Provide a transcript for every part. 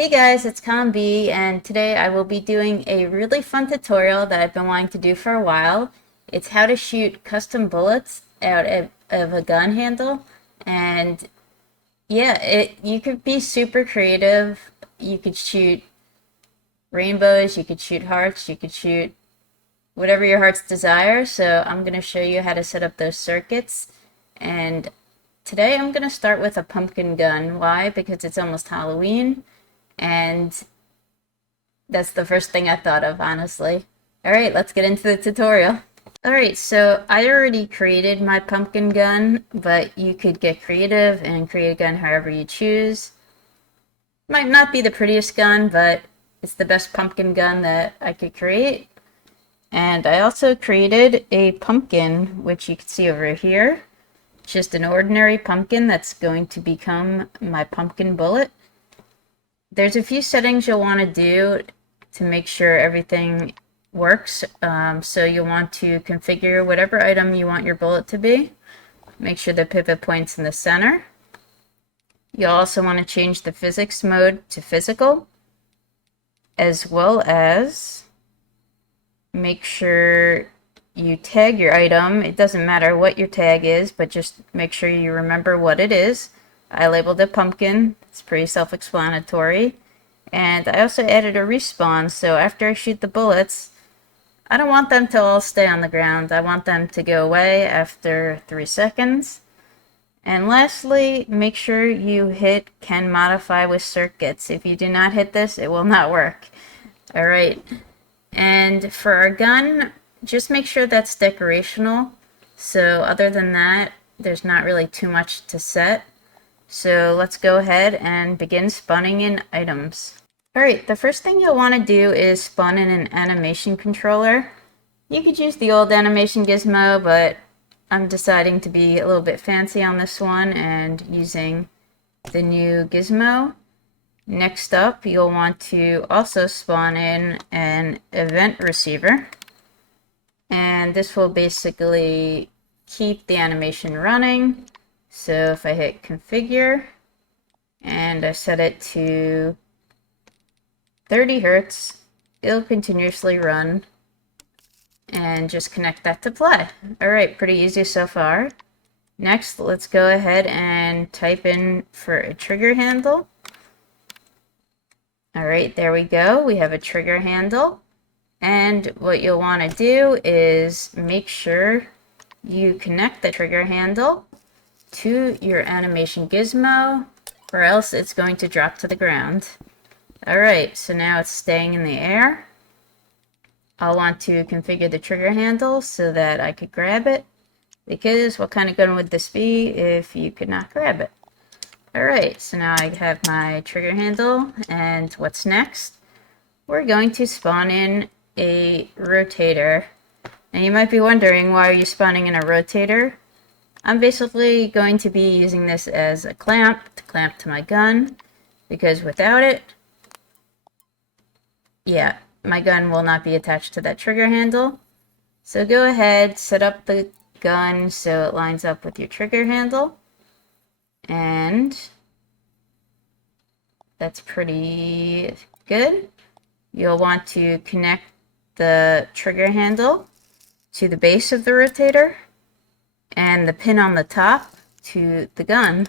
Hey guys, it's CalmBee, and today I will be doing a really fun tutorial that I've been wanting to do for a while. It's how to shoot custom bullets out of a gun handle, and yeah, you could be super creative. You could shoot rainbows, you could shoot hearts, you could shoot whatever your heart's desire. So I'm going to show you how to set up those circuits, and today I'm going to start with a pumpkin gun. Why? Because it's almost Halloween. And that's the first thing I thought of, honestly. Alright, let's get into the tutorial. Alright, so I already created my pumpkin gun, but you could get creative and create a gun however you choose. Might not be the prettiest gun, but it's the best pumpkin gun that I could create. And I also created a pumpkin, which you can see over here. Just an ordinary pumpkin that's going to become my pumpkin bullet. There's a few settings you'll want to do to make sure everything works. So you'll want to configure whatever item you want your bullet to be. Make sure the pivot point's in the center. You'll also want to change the physics mode to physical, as well as make sure you tag your item. It doesn't matter what your tag is, but just make sure you remember what it is. I labeled it pumpkin. It's pretty self-explanatory. And I also added a respawn, so after I shoot the bullets, I don't want them to all stay on the ground. I want them to go away after 3 seconds. And lastly, make sure you hit can modify with circuits. If you do not hit this, it will not work. Alright. And for our gun, just make sure that's decorational. So other than that, there's not really too much to set. So let's go ahead and begin spawning in items. Alright, the first thing you'll want to do is spawn in an animation controller. You could use the old animation gizmo, but I'm deciding to be a little bit fancy on this one and using the new gizmo. Next up, you'll want to also spawn in an event receiver. And this will basically keep the animation running. So if I hit configure and I set it to 30 Hertz, it'll continuously run and just connect that to play. Alright, pretty easy so far. Next, let's go ahead and type in for a trigger handle. Alright, there we go. We have a trigger handle. And what you'll want to do is make sure you connect the trigger handle to your animation gizmo, or else it's going to drop to the ground. Alright, so now it's staying in the air. I'll want to configure the trigger handle so that I could grab it, because what kind of gun would this be if you could not grab it? Alright, so now I have my trigger handle, and what's next? We're going to spawn in a rotator. And you might be wondering, why are you spawning in a rotator? I'm basically going to be using this as a clamp to clamp to my gun, because without it, yeah, my gun will not be attached to that trigger handle. So go ahead, set up the gun so it lines up with your trigger handle. And that's pretty good. You'll want to connect the trigger handle to the base of the rotator and the pin on the top to the gun.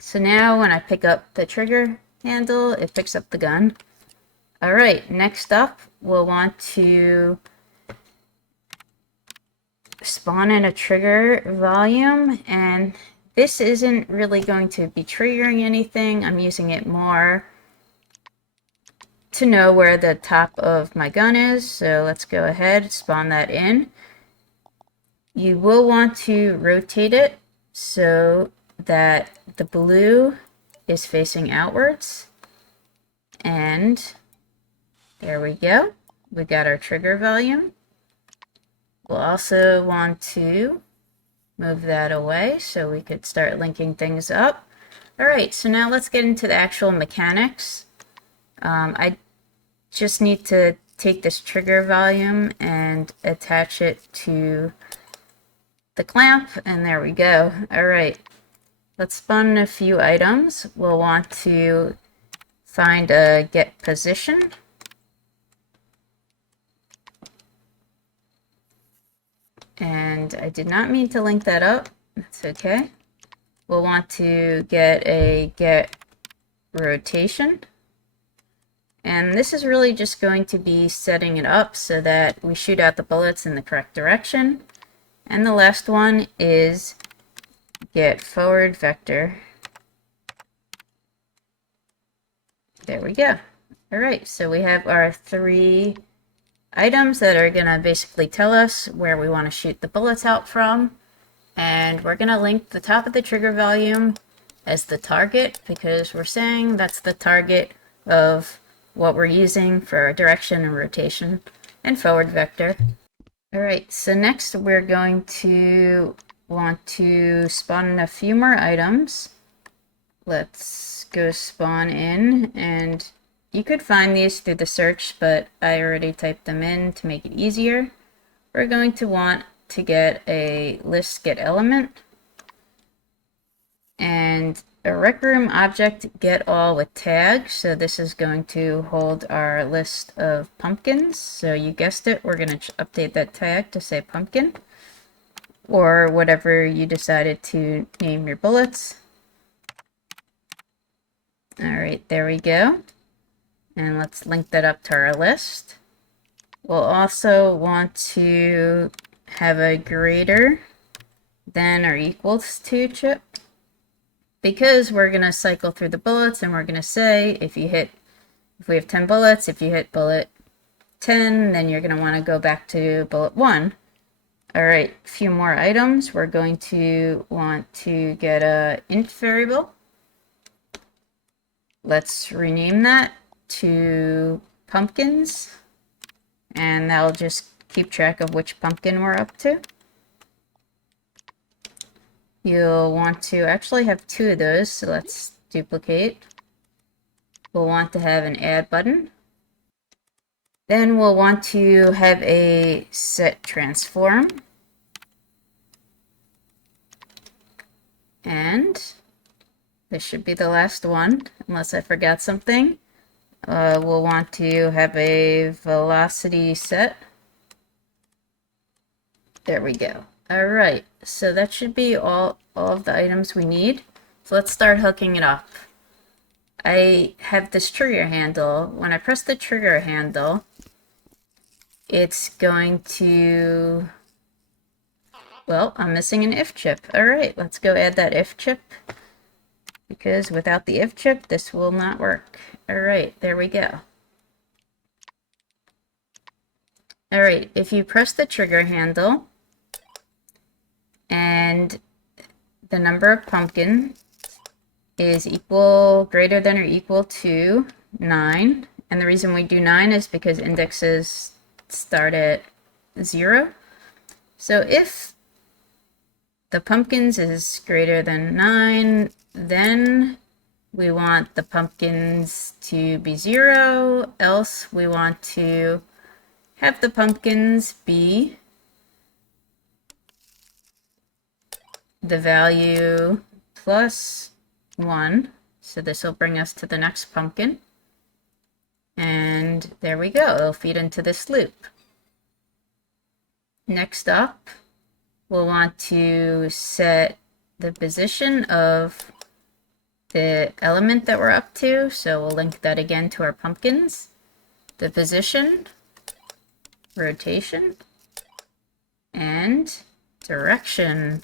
So now when I pick up the trigger handle, it picks up the gun. Alright, next up, we'll want to spawn in a trigger volume, and this isn't really going to be triggering anything. I'm using it more to know where the top of my gun is, so let's go ahead, spawn that in. You will want to rotate it so that the blue is facing outwards. And there we go. We got our trigger volume. We'll also want to move that away so we could start linking things up. Alright, so now let's get into the actual mechanics. I just need to take this trigger volume and attach it to the clamp, and there we go. Alright, let's spawn in a few items. We'll want to find a get position. And I did not mean to link that up. That's okay. We'll want to get a get rotation. And this is really just going to be setting it up so that we shoot out the bullets in the correct direction. And the last one is get forward vector. There we go. All right, so we have our 3 items that are going to basically tell us where we want to shoot the bullets out from. And we're going to link the top of the trigger volume as the target because we're saying that's the target of what we're using for direction and rotation and forward vector. All right, so next we're going to want to spawn in a few more items. Let's go spawn in, and you could find these through the search, but I already typed them in to make it easier. We're going to want to get a list get element and a recroom object get all with tag. So this is going to hold our list of pumpkins. So you guessed it, we're going to update that tag to say pumpkin or whatever you decided to name your bullets. All right, there we go. And let's link that up to our list. We'll also want to have a greater than or equals to chip because we're going to cycle through the bullets and we're going to say if we have 10 bullets, if you hit bullet 10, then you're going to want to go back to bullet 1. All right, a few more items. We're going to want to get a int variable. Let's rename that to pumpkins, and that'll just keep track of which pumpkin we're up to. You'll want to actually have 2 of those, so let's duplicate. We'll want to have an add button. Then we'll want to have a set transform. And this should be the last one, unless I forgot something. We'll want to have a velocity set. There we go. All right, so that should be all of the items we need. So let's start hooking it up. I have this trigger handle. When I press the trigger handle, it's going to, well, I'm missing an if chip. All right, let's go add that if chip because without the if chip, this will not work. All right, there we go. All right, if you press the trigger handle and the number of pumpkin is greater than or equal to 9, and the reason we do 9 is because indexes start at 0. So if the pumpkins is greater than 9, then we want the pumpkins to be 0, else we want to have the pumpkins be the value plus 1. So this will bring us to the next pumpkin. And there we go, it'll feed into this loop. Next up, we'll want to set the position of the element that we're up to. So we'll link that again to our pumpkins. The position, rotation, and direction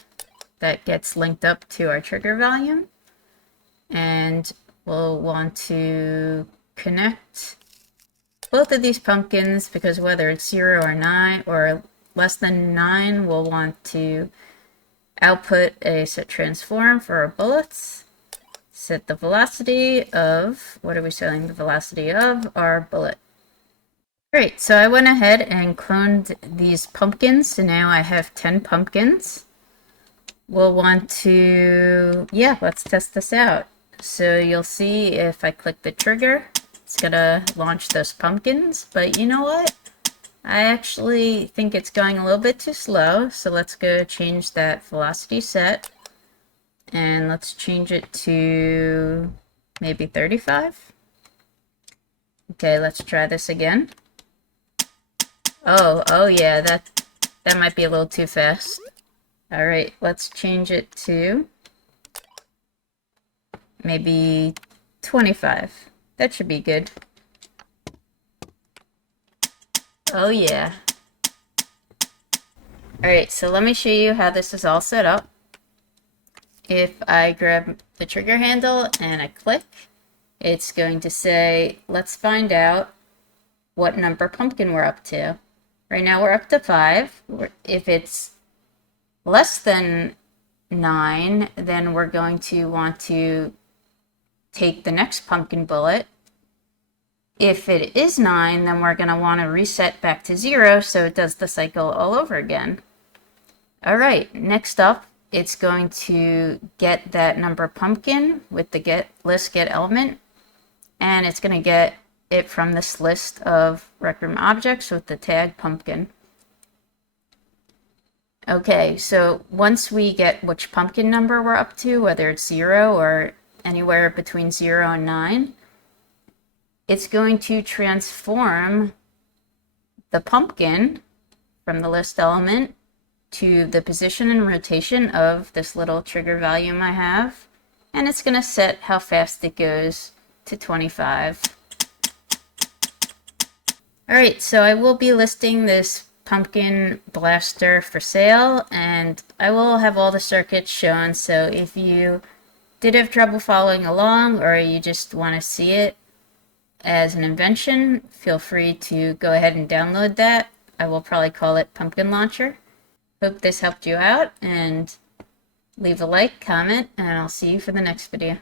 that gets linked up to our trigger volume. And we'll want to connect both of these pumpkins because whether it's 0 or 9 or less than 9, we'll want to output a set transform for our bullets. Set the velocity of, what are we setting the velocity of? Our bullet. Great, so I went ahead and cloned these pumpkins, so now I have 10 pumpkins. We'll want to, let's test this out. So you'll see if I click the trigger, it's gonna launch those pumpkins, but you know what? I actually think it's going a little bit too slow, so let's go change that velocity set, and let's change it to maybe 35. Okay, let's try this again. Oh yeah, that might be a little too fast. All right, let's change it to maybe 25. That should be good. Oh yeah. Alright, so let me show you how this is all set up. If I grab the trigger handle and I click, it's going to say, let's find out what number pumpkin we're up to. Right now we're up to 5. If it's less than 9, then we're going to want to take the next pumpkin bullet. If it is 9, then we're going to want to reset back to 0 so it does the cycle all over again. Alright, next up, it's going to get that number pumpkin with the get element, and it's going to get it from this list of recroom objects with the tag pumpkin. Okay, so once we get which pumpkin number we're up to, whether it's 0 or anywhere between 0 and 9, it's going to transform the pumpkin from the list element to the position and rotation of this little trigger volume I have, and it's going to set how fast it goes to 25. Alright, so I will be listing this pumpkin blaster for sale, and I will have all the circuits shown, so if you did have trouble following along or you just want to see it as an invention, feel free to go ahead and download that. I will probably call it Pumpkin Launcher. Hope this helped you out, and leave a like, comment, and I'll see you for the next video.